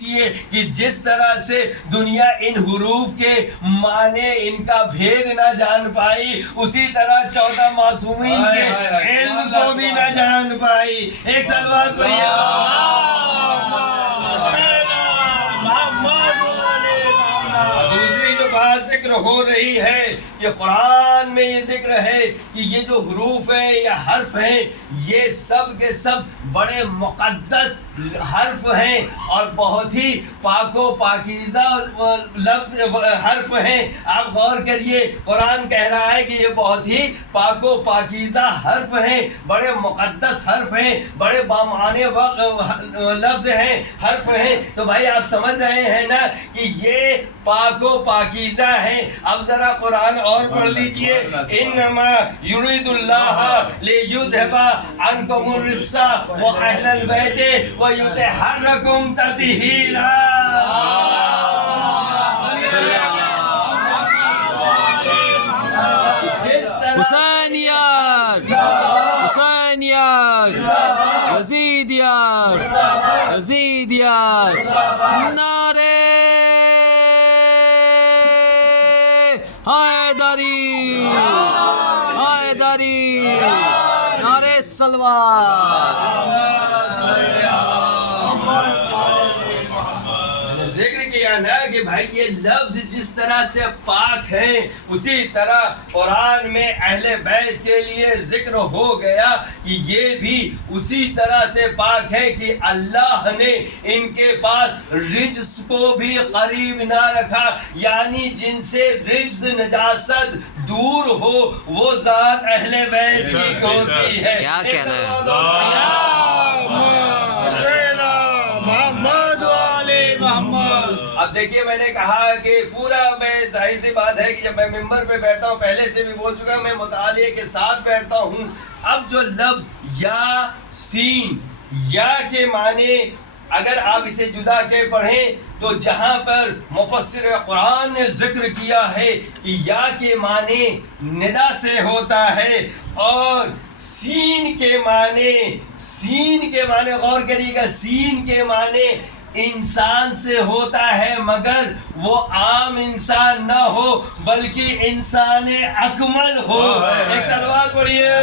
کہ جس طرح سے دنیا ان حروف کے معنی ان کا بھید نہ جان پائی، اسی طرح 14 معصومین کے علم کو بھی نہ جان پائی. ایک سلوات پڑھیے. دوسری جو بات ذکر ہو رہی ہے کہ قرآن میں یہ ذکر ہے کہ یہ جو حروف ہیں یا حرف ہیں یہ سب کے سب بڑے مقدس حرف ہیں اور بہت ہی پاک و پاکیزہ لفظ حرف ہیں. آپ غور کریے، قرآن کہہ رہا ہے کہ یہ بہت ہی پاک و پاکیزہ حرف ہیں، بڑے مقدس حرف ہیں، بڑے بامعنی لفظ ہیں، حرف ہیں. تو بھائی آپ سمجھ رہے ہیں نا کہ یہ پاک و پاکیزہ ہیں. اب ذرا قرآن اور پڑھ لیجئے. انما یرید اللہ لیذھب عنکم الرجس واہل البیت ویطہرکم تطہیرا. حسینیت، حسینیت، یزیدیت، یزیدیت، نعرے حیدری، حیدری، نعرے صلوات. ذکر کیا نا کہ بھائی یہ لفظ جس طرح سے پاک ہیں اسی طرح قرآن میں اہل بیت کے لیے ذکر ہو گیا کہ یہ بھی اسی طرح سے پاک ہے کہ اللہ نے ان کے پاس رجس کو بھی قریب نہ رکھا، یعنی جن سے رجس نجاست دور ہو وہ ذات اہل بیت کی ہوتی ہے. کیا کہنا ہے؟ اب دیکھیے، میں نے کہا کہ پورا میں ظاہر سی بات ہے کہ جب میں ممبر پہ بیٹھتا ہوں، پہلے سے بھی بول چکا، میں مطالعے کے ساتھ بیٹھتا ہوں. اب جو لفظ یا سین، یا کے معنی اگر آپ اسے جدا کے پڑھیں تو جہاں پر مفسر قرآن نے ذکر کیا ہے کہ یا کے معنی ندا سے ہوتا ہے اور سین کے معنی غور کریے گا، سین کے معنی انسان سے ہوتا ہے، مگر وہ عام انسان نہ ہو بلکہ انسان اکمل ہو. ایک سلوات پڑھیے.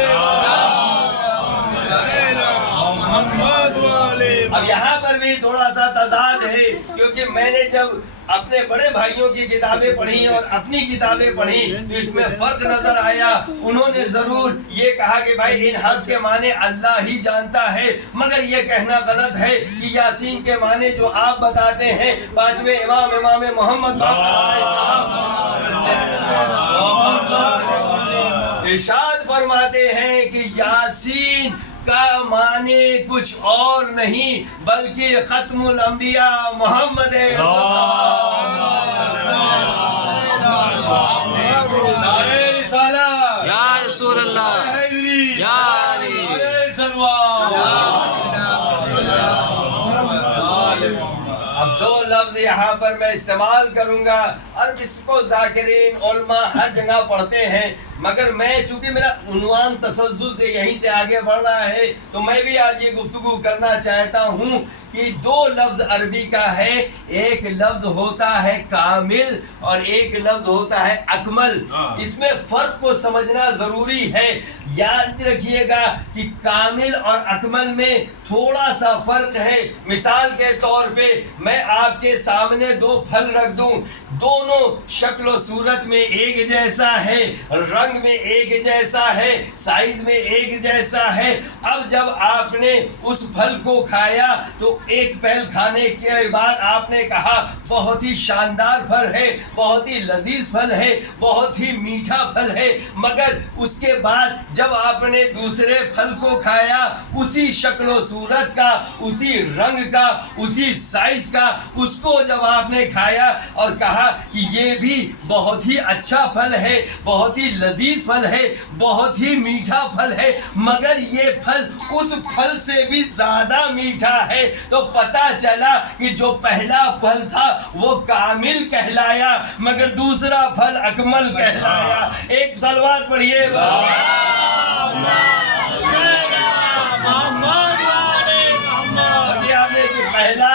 اب یہاں پر بھی تھوڑا سا تضاد ہے، کیونکہ میں نے جب اپنے بڑے بھائیوں کی کتابیں پڑھی اور اپنی کتابیں پڑھی تو اس میں فرق نظر آیا. انہوں نے ضرور یہ کہا کہ بھائی ان حرف کے معنی اللہ ہی جانتا ہے، مگر یہ کہنا غلط ہے کہ یاسین کے معنی جو آپ بتاتے ہیں پانچویں امام محمد علیہ السلام ارشاد فرماتے ہیں کہ یاسین کا معنی کچھ اور نہیں بلکہ ختم الانبیاء محمد یا رسول اللہ، یا علی. اب جو لفظ یہاں پر میں استعمال کروں گا، اور اس کو ذاکرین علماء ہر جگہ پڑھتے ہیں، مگر میں چونکہ میرا عنوان تسلسل سے یہیں سے آگے بڑھ رہا ہے تو میں بھی آج یہ گفتگو کرنا چاہتا ہوں کہ دو لفظ عربی کا ہے. ایک لفظ ہوتا ہے کامل اور ایک لفظ ہوتا ہے اکمل. اس میں فرق کو سمجھنا ضروری ہے. یاد رکھیے گا کہ کامل اور اکمل میں تھوڑا سا فرق ہے. مثال کے طور پہ میں آپ کے سامنے دو پھل رکھ دوں، دونوں شکل و صورت میں ایک جیسا ہے، رنگ میں ایک جیسا ہے، سائز میں ایک جیسا ہے. اب جب آپ نے اس پھل کو کھایا تو ایک پھل کھانے کے بعد آپ نے کہا بہت ہی شاندار پھل ہے، بہت ہی لذیذ پھل ہے، بہت ہی میٹھا پھل ہے. مگر اس کے بعد جب آپ نے دوسرے پھل کو کھایا، اسی شکل و صورت کا، اسی رنگ کا، اسی سائز کا، اس کو جب آپ نے کھایا اور کہا کہ یہ بھی بہت ہی اچھا پھل ہے، بہت ہی لذیذ پھل ہے، بہت ہی میٹھا پھل ہے، مگر یہ پھل اس پھل سے بھی زیادہ میٹھا ہے، تو پتہ چلا کہ جو پہلا پھل تھا وہ کامل کہلایا مگر دوسرا پھل اکمل کہلایا. ایک صلوات پڑھیے. پہلا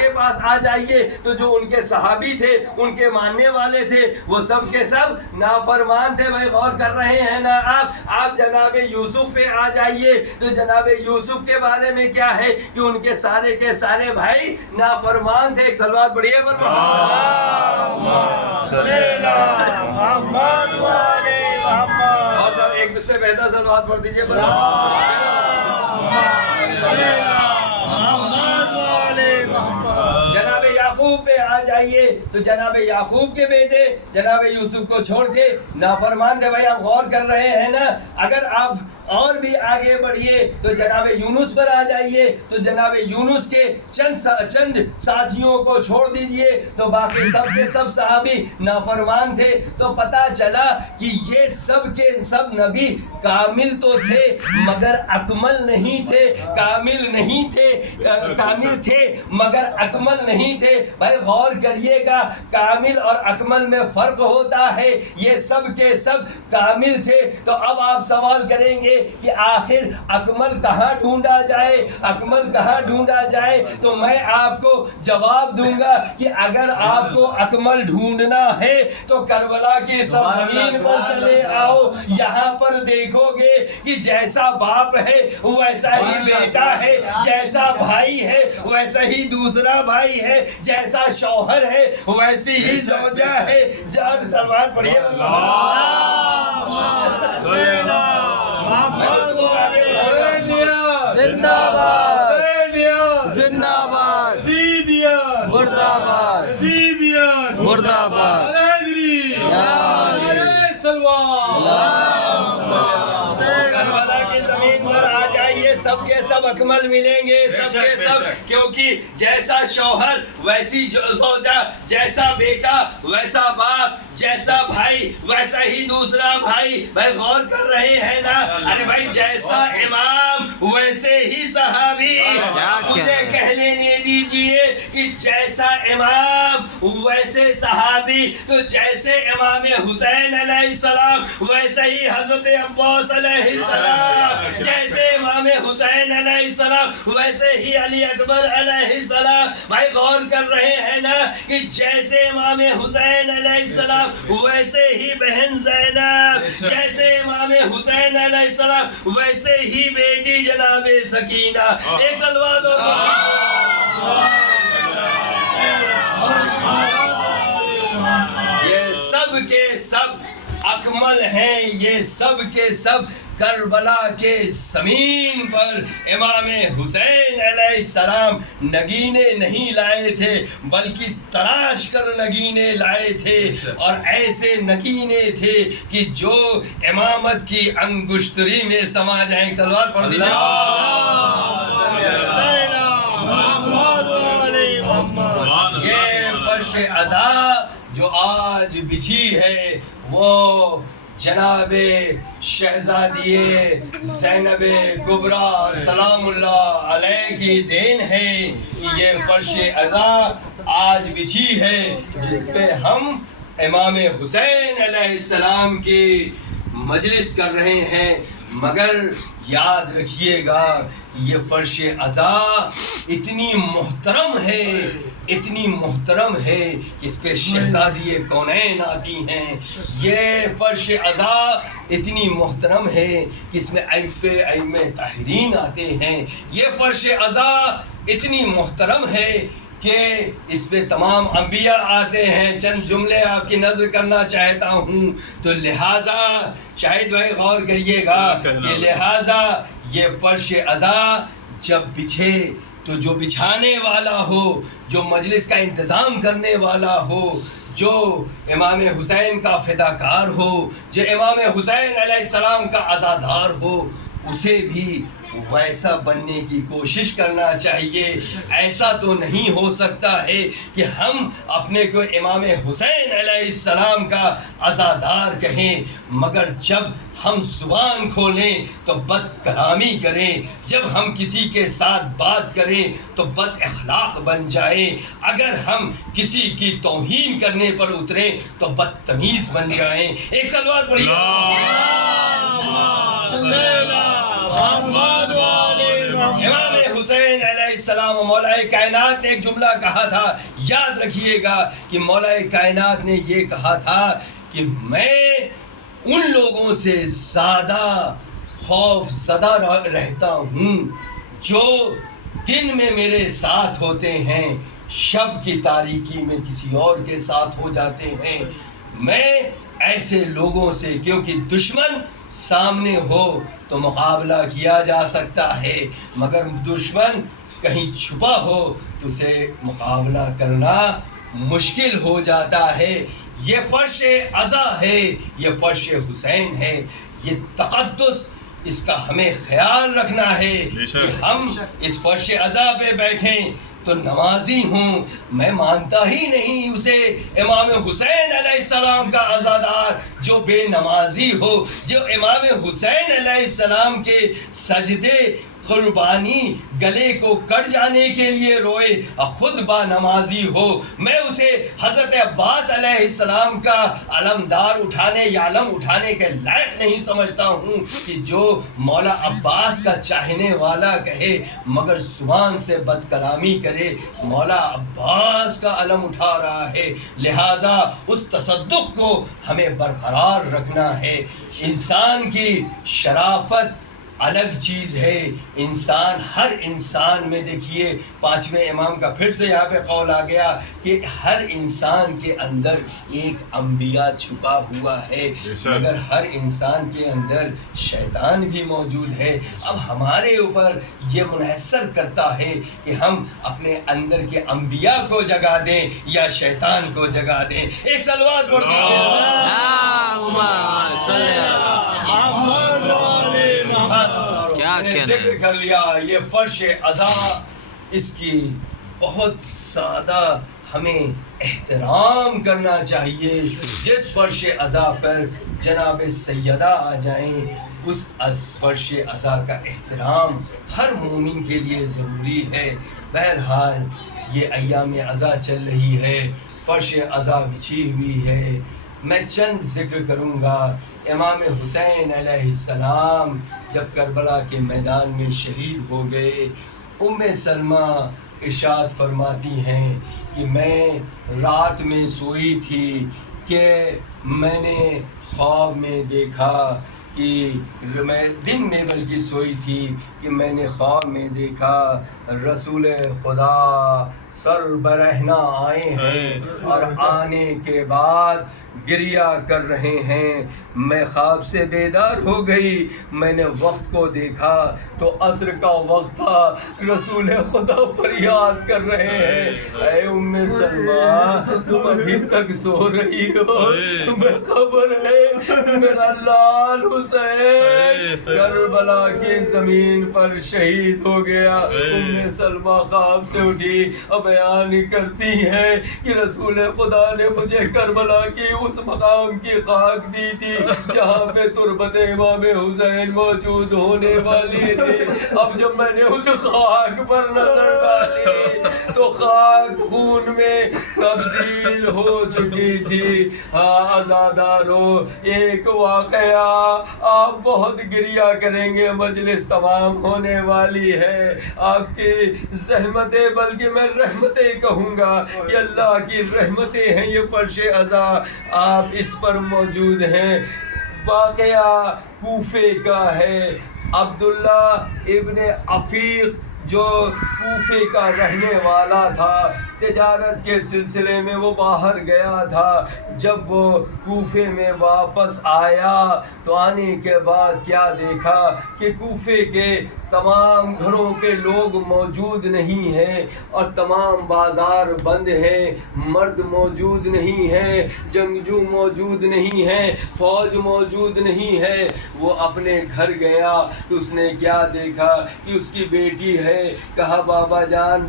کے پاس آ جائیے تو جو ان کے صحابی تھے، ان کے ماننے والے تھے، وہ سب کے سب نافرمان تھے. بھائی غور کر رہے ہیں نا آپ جناب یوسف پہ آ جائیے تو جناب یوسف کے بارے میں کیا ہے کہ ان کے سارے بھائی نافرمان تھے. ایک صلوات پڑھیے پر اور سب ایک سے بہتر صلوات پڑھ دیجیے پر جناب یعقوب پہ آ جائیے تو جناب یعقوب کے بیٹے جناب یوسف کو چھوڑ کے نافرمان تھے. بھائی آپ غور کر رہے ہیں نا. اگر آپ اور بھی آگے بڑھیے تو جناب یونس پر آ جائیے تو جناب یونس کے چند ساتھیوں کو چھوڑ دیجئے تو باقی سب کے سب صحابی نافرمان تھے. تو پتا چلا کہ یہ سب کے سب نبی کامل تو تھے مگر اکمل نہیں تھے. کامل تھے مگر اکمل نہیں تھے. بھائی غور کریے گا کامل اور اکمل میں فرق ہوتا ہے. یہ سب کے سب کامل تھے. تو اب آپ سوال کریں گے کہ آخر اکمل کہاں ڈھونڈا جائے تو میں آپ کو جواب دوں گا کہ اگر آپ کو اکمل ڈھونڈنا ہے تو کربلا کی سرزمین پر چلے آؤ. یہاں پر دیکھو گے کہ جیسا باپ ہے ویسا ہی بیٹا ہے, جیسا بھائی ہے ویسا ہی دوسرا بھائی ہے, جیسا شوہر ہے ویسی ہی زوجہ ہے. جان سلوات پڑھیے زندہ باد زندہ باد مردہ باد مردہ باد. کربلا کی زمین پر آ جائیے سب کے سب اکمل ملیں گے سب کے سب, کیونکہ جیسا شوہر ویسی زوجہ, جیسا بیٹا ویسا باپ, جیسا بھائی ویسا ہی دوسرا بھائی. بھائی غور کر رہے ہیں نا. ارے بھائی جیسا امام ویسے ہی صحابی. مجھے کہہ لینے دیجئے کہ جیسا امام ویسے صحابی. تو جیسے امام حسین علیہ السلام ویسے ہی حضرت عباس علیہ السلام, جیسے امام حسین علیہ السلام ویسے ہی علی اکبر علیہ السلام. بھائی غور کر رہے ہیں نا کہ جیسے امام حسین علیہ السلام ویسے ہی بہن زینب, جیسے امام حسین علیہ السلام ویسے ہی بیٹی جناب سکینہ. ایک صلوات یہ سب کے سب اکمل ہیں. یہ سب کے سب کربلا کے زمین پر امام حسین علیہ السلام نگینے نہیں لائے تھے بلکہ تراش کر نگینے لائے تھے, اور ایسے نگینے تھے کہ جو امامت کی انگشتری میں سما جائیں. صلوات پڑھ دیجیے. یہ فرش عزا جو آج بچھی ہے وہ جناب شہزادی زینب کبریٰ سلام اللہ علیہ کی دین ہے. یہ فرش عزا آج بچھی ہے جس پہ ہم امام حسین علیہ السلام کی مجلس کر رہے ہیں. مگر یاد رکھیے گا یہ فرش عزا اتنی محترم ہے کہ اس پہ شہزادی کونین آتی ہیں. یہ فرش عزا اتنی محترم ہے کہ اس میں ائمہ طاہرین آتے ہیں. یہ فرش عزا اتنی محترم ہے کہ اس پہ تمام انبیاء آتے ہیں. چند جملے آپ کی نظر کرنا چاہتا ہوں. تو لہٰذا شاید بھائی غور کریے گا کہ لہٰذا یہ فرش عزا جب بچھے تو جو بچھانے والا ہو, جو مجلس کا انتظام کرنے والا ہو, جو امام حسین کا فداکار ہو, جو امام حسین علیہ السلام کا عزادار ہو, اسے بھی ویسا بننے کی کوشش کرنا چاہیے. ایسا تو نہیں ہو سکتا ہے کہ ہم اپنے کو امام حسین علیہ السلام کا عزادار کہیں مگر جب ہم زبان کھولیں تو بد کلامی کریں, جب ہم کسی کے ساتھ بات کریں تو بد اخلاق بن جائیں, اگر ہم کسی کی توہین کرنے پر اتریں تو بدتمیز بن جائیں. ایک صلوات پڑھیے. امام حسین علیہ السلام مولا کائنات نے ایک جملہ کہا تھا, یاد رکھیے گا کہ مولا کائنات نے یہ کہا تھا کہ میں ان لوگوں سے زیادہ خوف زدہ رہتا ہوں جو دن میں میرے ساتھ ہوتے ہیں, شب کی تاریکی میں کسی اور کے ساتھ ہو جاتے ہیں. میں ایسے لوگوں سے, کیونکہ دشمن سامنے ہو تو مقابلہ کیا جا سکتا ہے, مگر دشمن کہیں چھپا ہو تو اسے مقابلہ کرنا مشکل ہو جاتا ہے. یہ فرش عزا ہے, یہ فرش حسین ہے, یہ تقدس اس کا ہمیں خیال رکھنا ہے کہ ہم اس فرش عزا پہ بیٹھیں. تو نمازی ہوں, میں مانتا ہی نہیں اسے امام حسین علیہ السلام کا عزادار جو بے نمازی ہو, جو امام حسین علیہ السلام کے سجدے قربانی گلے کو کٹ جانے کے لیے روئے, خود با نمازی ہو. میں اسے حضرت عباس علیہ السلام کا علمدار اٹھانے یا علم اٹھانے کے لائق نہیں سمجھتا ہوں کہ جو مولا عباس کا چاہنے والا کہے مگر زبان سے بد کلامی کرے, مولا عباس کا علم اٹھا رہا ہے. لہٰذا اس تصدق کو ہمیں برقرار رکھنا ہے. انسان کی شرافت الگ چیز ہے. انسان, ہر انسان میں دیکھیے پانچویں امام کا پھر سے یہاں پہ قول آ گیا کہ ہر انسان کے اندر ایک انبیاء چھپا ہوا ہے, مگر ہر انسان کے اندر شیطان بھی موجود ہے. اب ہمارے اوپر یہ منحصر کرتا ہے کہ ہم اپنے اندر کے انبیاء کو جگا دیں یا شیطان کو جگا دیں. ایک صلوات پڑھ ذکر کر لیا. یہ فرش عزا, اس کی بہت زیادہ ہمیں احترام کرنا چاہیے. جس فرش عزا پر جناب سیدہ آ جائیں, اس فرش عزا کا احترام ہر مومن کے لیے ضروری ہے. بہرحال یہ ایام عزا چل رہی ہے, فرش عزا بچھی ہوئی ہے. میں چند ذکر کروں گا. امام حسین علیہ السلام جب کربلا کے میدان میں شہید ہو گئے, ام سلمہ ارشاد فرماتی ہیں کہ میں رات میں سوئی تھی کہ میں نے خواب میں دیکھا کہ میں دن میں بلکہ سوئی تھی کہ میں نے خواب میں دیکھا رسول خدا سر برہنہ آئے ہیں اور آنے کے بعد گریہ کر رہے ہیں. میں خواب سے بیدار ہو گئی, میں نے وقت کو دیکھا تو عصر کا وقت تھا, رسول خدا فریاد کر رہے ہیں, اے ام سلمہ تم ابھی تک سو رہی ہو, تمہیں خبر ہے میرا لال حسین کربلا کی زمین پر شہید ہو گیا. ام سلمہ خواب سے اٹھی اور بیان کرتی ہے کہ رسول خدا نے مجھے کربلا کی اس مقام کی خاک دی تھی جہاں پہ تربت امام حسین موجود ہونے والی تھی. اب جب میں نے اس خاک پر نظر ڈالی تو خاک خون میں تبدیل ہو چکی تھی. ہاں عزادارو, ایک واقعہ آپ بہت گریہ کریں گے, مجلس تمام ہونے والی ہے. آپ کی زحمتیں, بلکہ میں رحمتیں کہوں گا, یہ اللہ کی رحمتیں ہیں. یہ فرش عزا آپ اس پر موجود ہیں. واقعہ کوفے کا ہے. عبداللہ ابن عفیق جو کوفے کا رہنے والا تھا, تجارت کے سلسلے میں وہ باہر گیا تھا. جب وہ کوفے میں واپس آیا تو آنے کے بعد کیا دیکھا کہ کوفے کے تمام گھروں کے لوگ موجود نہیں ہیں اور تمام بازار بند ہیں, مرد موجود نہیں ہیں, جنگجو موجود نہیں ہیں, فوج موجود نہیں ہے. وہ اپنے گھر گیا تو اس نے کیا دیکھا کہ اس کی بیٹی ہے. کہا بابا جان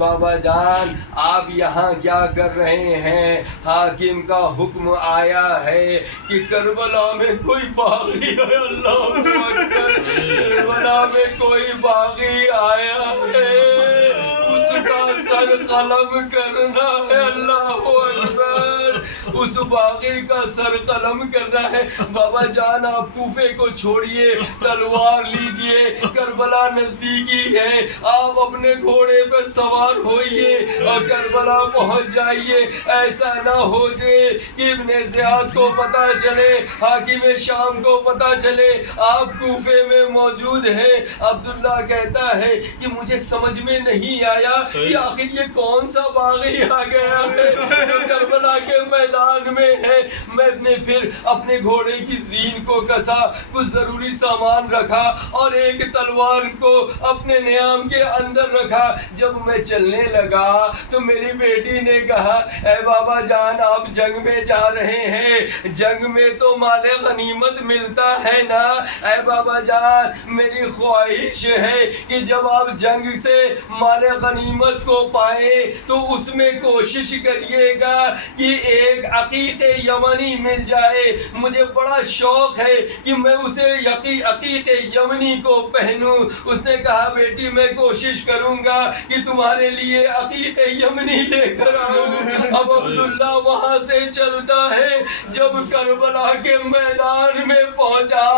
آپ یہاں کیا کر رہے ہیں؟ حاکم کا حکم آیا ہے کہ کربلا میں کوئی باغی ہے. اللہ اکبر, کربلا میں کوئی باغی آیا ہے, اس کا سر قلم کرنا ہے. اللہ اکبر, اس باغی کا سر قلم کرنا ہے. بابا جان آپ کوفے کو چھوڑیے, تلوار لیجئے, کربلا نزدیکی ہے, آپ اپنے گھوڑے پر سوار ہوئیے اور کربلا پہنچ جائیے. ایسا نہ ہو جائے کہ ابن زیاد کو پتا چلے, حاکم شام کو پتا چلے آپ کوفے میں موجود ہیں. عبداللہ کہتا ہے کہ مجھے سمجھ میں نہیں آیا کہ آخر یہ کون سا باغی آ گیا ہے جو کربلا کے میدان میں ہے. میں نے پھر اپنے گھوڑے کی زین کو کسا, کچھ ضروری سامان رکھا اور ایک تلوار کو اپنے نیام کے اندر رکھا. جب میں چلنے لگا تو میری بیٹی نے کہا اے بابا جان آپ جنگ میں جا رہے ہیں, جنگ میں تو مال غنیمت ملتا ہے نا. اے بابا جان میری خواہش ہے کہ جب آپ جنگ سے مال غنیمت کو پائیں تو اس میں کوشش کریے گا کہ ایک عقیق یمنی مل جائے. مجھے بڑا شوق ہے کہ میں اسے عقیق یمنی کو پہنوں. اس نے کہا بیٹی میں کوشش کروں گا کہ تمہارے لیے عقیق یمنی لے کر آؤں. اب عبداللہ وہاں سے چلتا ہے, جب کربلا کے میدان میں پہنچا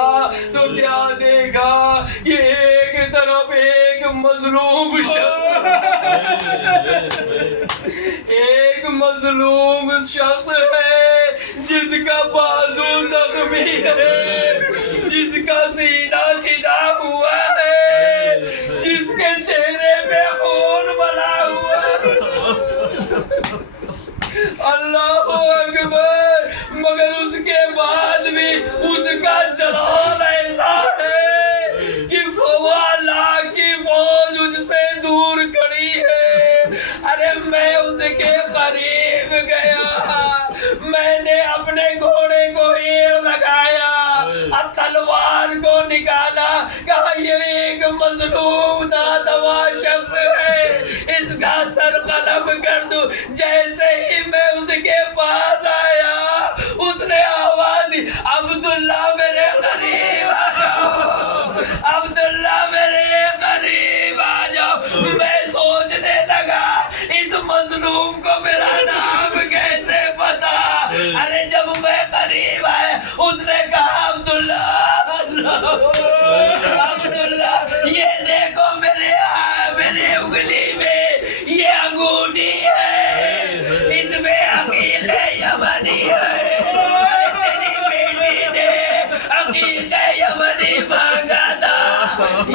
تو کیا دیکھا کہ ایک طرف ایک مظلوم شخص ہے جس کا بازو زخمی ہے, جس کا سینہ چھدا ہوا ہے, جس کے چہرے پہ خون بنا ہوا ہے. اللہ اکبر. مگر اس کے بعد بھی اس کا جلال ایسا ہے کہ فوا لاکھ کی فوج اس سے دور کھڑی ہے. ارے میں اس کے قریب گیا, میں نے اپنے گھوڑے کو ایڑ لگایا, اب تلوار کو نکالا, کہا یہ ایک مظلوم ناتوا شخص ہے, اس کا سر قلم کر دوں. جیسے ہی میں اس کے پاس آیا اس نے آواز دی عبداللہ میرے قریب آ جاؤ, عبداللہ میرے قریب آ جاؤ. میں سوچنے لگا اس مظلوم کو میرا نام کیسے پتا. ارے جب میں قریب آیا اس نے کہا عبداللہ یہ دیکھو میرے انگلی میں یہ انگوٹھی ہے, اس میں عقیق یمنی ہے. تیری بیٹی نے عقیق یمنی مانگا تھا,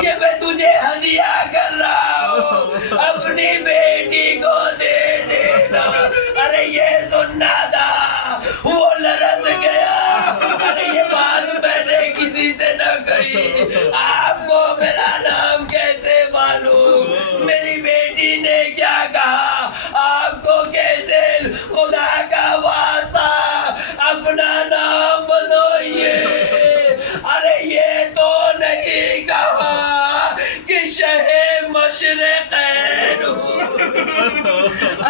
یہ میں تجھے ہدیہ کر رہا ہوں, اپنی بیٹی کو دے دینا. ارے یہ سننا تھا, وہ لرز گیا. ارے یہ بات میں نے کسی سے نہ کہی, آپ کو میرا نام کیسے معلوم, میری بیٹی نے کیا کہا, آپ کو کیسے, خدا کا واسطہ اپنا نام بتائیے. ارے یہ تو نہیں کہا کہ شہ مشرقین ہوں,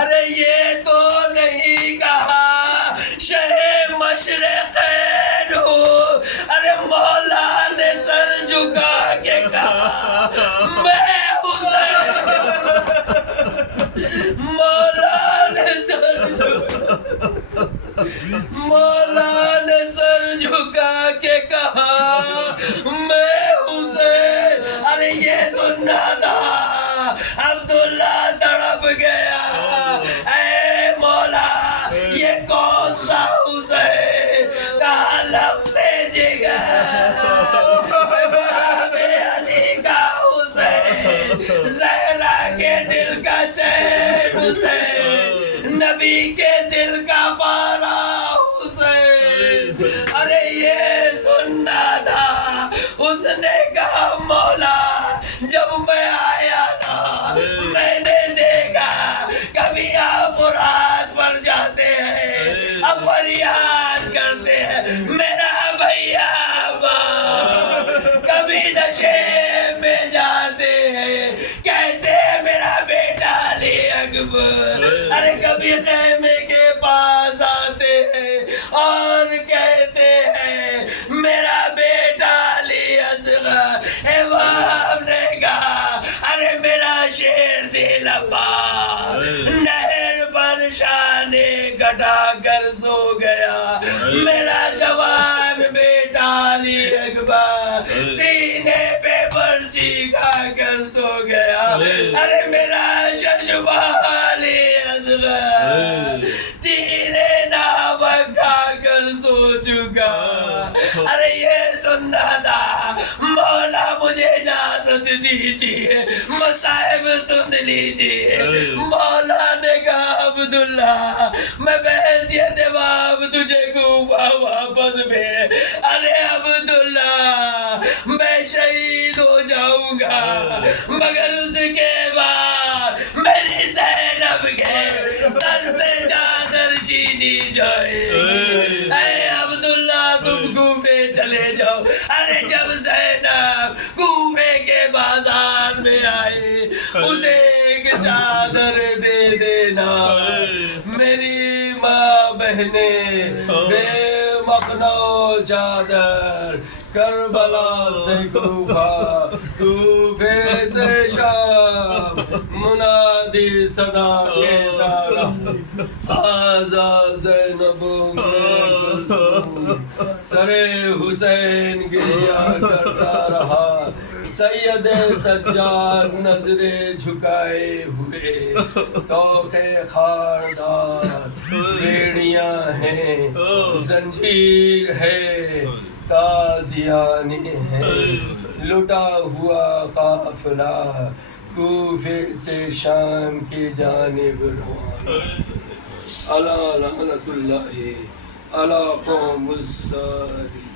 ارے یہ تو نہیں کہا شہ مشرقین ہوں. ارے مولا نے سر جھکا کے کہا میں حسین. مولا نے سر جھکا کے کہا میں حسین. ارے یہ سننا تھا. عبداللہ تڑپ گیا, اے مولا یہ کون سا حسین, کہاں لفظ جگر علی کا حسین, زہرا کے دل کا چین حسین, نبی کے دل کا پارا حسین. ارے یہ سننا تھا. اس نے کہا مولا جب میں آیا تھا میں نے دیکھا کبھی آپ فرات پر جاتے ہیں, اب فریاد کرتے ہیں میرا بھیا ماں, کبھی نشے میں جاتے ہیں کہتے ہیں میرا بیٹا علی اکبر. ارے کبھی خیمے کے پاس آتے ہیں اور کہتے ہیں میرا بیٹا علی اصغر. اے باپ نے کہا ارے میرا شیر دل پا, نہر پر شان کھانے کٹا کر سو گیا، میرا جوان بیٹا علی اکبر سینے پہ برچی کھا کر سو گیا، ارے میرا ششبا علی اصغر تیرے ناوک کھا کر سو چکا۔ ارے یہ سننا تھا، مولا مجھے اجازت دیجیے، مصائب سن لیجیے۔ مولا نے کہا عبداللہ میں بحیثیت باپ تجھے کوفہ واپس بھیج، ارے عبداللہ میں شہید ہو جاؤں گا مگر اس کے بعد میری زینب کے سر سے چادر چھینی جائے۔ اے عبداللہ تم کوفے چلے جاؤ۔ ارے جب زینب کوفے کے بازار میں آئی، اسے ایک چادر دے دینا۔ میری ماں بہنیں بے مخنو چادر، کربلا سے کوفہ، کوفے سے شام، منادی صدا دیتا رہا، آزا زینب سر حسین گریا کرتا رہا۔ سید سجاد نظریں جھکائے ہوئے، توق خاردار بیڑیاں ہیں، زنجیر ہے، تازیانے ہیں، لٹا ہوا قافلہ کوفے سے شام کی جانب روانہ۔ الا لعنت اللہ علی قوم الظالمین۔